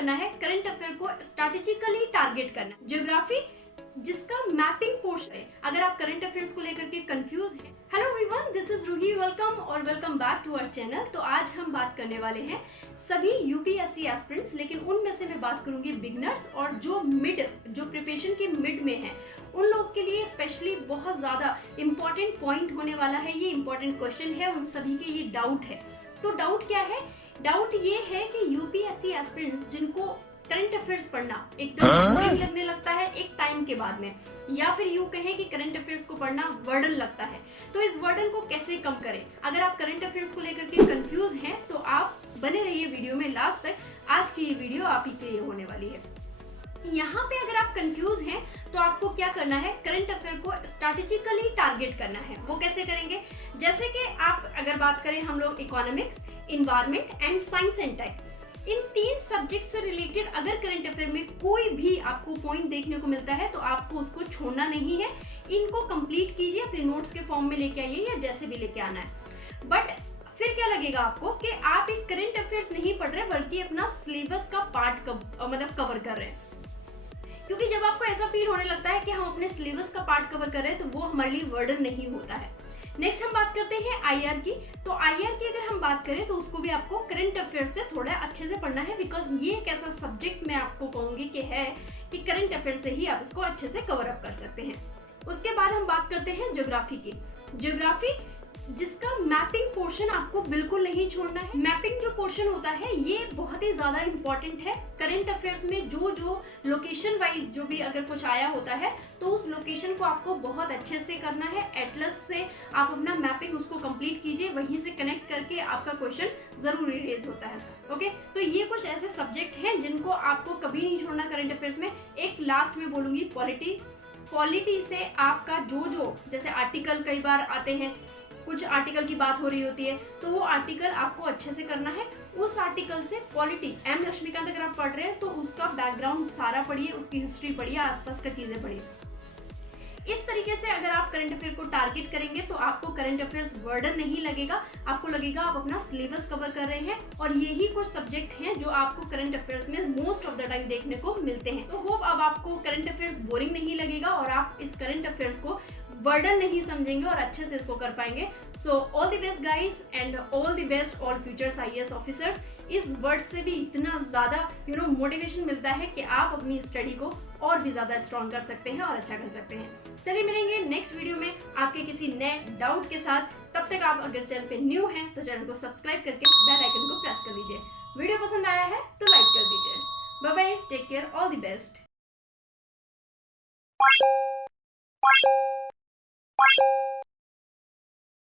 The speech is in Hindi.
करना है, करंट अफेयर को स्ट्रैटेजिकली टारगेट करना है। ज्योग्राफी जिसका मैपिंग पोर्शन है। अगर आप करंट अफेयर्स को लेकर के कंफ्यूज हैं, hello everyone, this is Ruhi, welcome और welcome back to our channel. तो आज हम बात करने वाले हैं सभी यूपीएससी एस्पिरेंट्स, लेकिन उनमें से मैं बात करूंगी बिगनर्स और जो प्रिपरेशन के मिड में है उन लोग के लिए स्पेशली बहुत ज़्यादा इंपॉर्टेंट पॉइंट होने वाला है। ये इंपॉर्टेंट क्वेश्चन है, उन सभी के ये डाउट है। तो डाउट क्या है? डाउट ये है कि यूपीएससी एस्पिरेंट्स जिनको करंट अफेयर्स पढ़ना एकदम बोरिंग लगने लगता है एक टाइम के बाद में, या फिर यूं कहें कि करंट अफेयर्स को पढ़ना वर्डन लगता है, तो इस वर्डन को कैसे कम करें। अगर आप करंट अफेयर्स को लेकर के कंफ्यूज हैं तो आप बने रहिए वीडियो में लास्ट तक। आज की ये वीडियो आप ही के लिए होने वाली है। यहाँ पे अगर आप कंफ्यूज हैं तो आपको क्या करना है, करंट अफेयर को स्ट्रैटेजिकली टारगेट करना है। वो कैसे करेंगे? जैसे कि आप अगर बात करें हम लोग economics, environment and science and tech, इन तीन सब्जेक्ट से रिलेटेड अगर करंट अफेयर में कोई भी आपको पॉइंट देखने को मिलता है तो आपको उसको छोड़ना नहीं है। इनको कंप्लीट कीजिए, अपने नोट्स के फॉर्म में लेके आइए या जैसे भी लेके आना है। बट फिर क्या लगेगा आपको कि आप एक करंट अफेयर्स नहीं पढ़ रहे बल्कि अपना सिलेबस का पार्ट कवर कर रहे हैं। क्योंकि जब आपको ऐसा फील होने लगता है कि हम अपने सिलेबस का पार्ट कवर कर रहे हैं तो वो हमारे लिए वर्डन नहीं होता है। नेक्स्ट हम बात करते हैं आईआर की। तो आईआर की अगर हम बात करें तो उसको भी आपको करंट अफेयर से थोड़ा अच्छे से पढ़ना है, बिकॉज ये एक ऐसा सब्जेक्ट मैं आपको कहूंगी कि है कि करंट अफेयर से ही आप इसको अच्छे से कवर अप कर सकते हैं। उसके बाद हम बात करते हैं ज्योग्राफी की। ज्योग्राफी जिसका मैपिंग पोर्शन आपको बिल्कुल नहीं छोड़ना है। मैपिंग जो पोर्शन होता है ये बहुत ही ज्यादा इंपॉर्टेंट है। करंट अफेयर्स में जो लोकेशन वाइज जो भी अगर कुछ आया होता है तो उस लोकेशन को आपको बहुत अच्छे से करना है। एटलस से आप अपना मैपिंग उसको कंप्लीट कीजिए, वहीं से कनेक्ट करके आपका क्वेश्चन जरूर रेज होता है। ओके, तो ये कुछ ऐसे सब्जेक्ट हैं जिनको आपको कभी नहीं छोड़ना करंट अफेयर्स में। एक लास्ट में बोलूंगी पॉलिटी से आपका जो जैसे आर्टिकल कई बार आते हैं, कुछ आर्टिकल की बात हो रही होती है तो वो आर्टिकल आपको अच्छे से करना है। उस आर्टिकल से पॉलिटी एम लक्ष्मीकांत अगर आप पढ़ रहे हैं तो उसका बैकग्राउंड सारा पढ़िए, उसकी हिस्ट्री पढ़िए, आसपास का चीजें पढ़िए। इस तरीके से अगर आप करंट अफेयर को टारगेट करेंगे तो आपको करंट अफेयर्स वर्डन नहीं लगेगा, आपको लगेगा आप अपना सिलेबस कवर कर रहे हैं। और यही कुछ सब्जेक्ट हैं जो आपको करंट अफेयर्स में मोस्ट ऑफ द टाइम देखने को मिलते हैं। तो होप अब आपको करंट अफेयर्स बोरिंग नहीं लगेगा और आप इस करंट अफेयर्स को वर्डन नहीं समझेंगे और अच्छे से इसको कर पाएंगे। So all the best guys and all the best all futures IAS officers. इस वर्ड से भी इतना ज़्यादा मोटिवेशन मिलता है कि आप अपनी स्टडी को और भी ज़्यादा स्ट्रॉन्ग कर सकते हैं और अच्छा कर सकते हैं। चलिए मिलेंगे नेक्स्ट वीडियो में आपके किसी नए डाउट के साथ। तब तक आप अगर चैनल पे न्यू हैं तो चैनल को सब्सक्राइब करके बेल आइकन को प्रेस कर लीजिए। वीडियो पसंद आया है तो लाइक कर दीजिए। Bye bye, take care, all the best.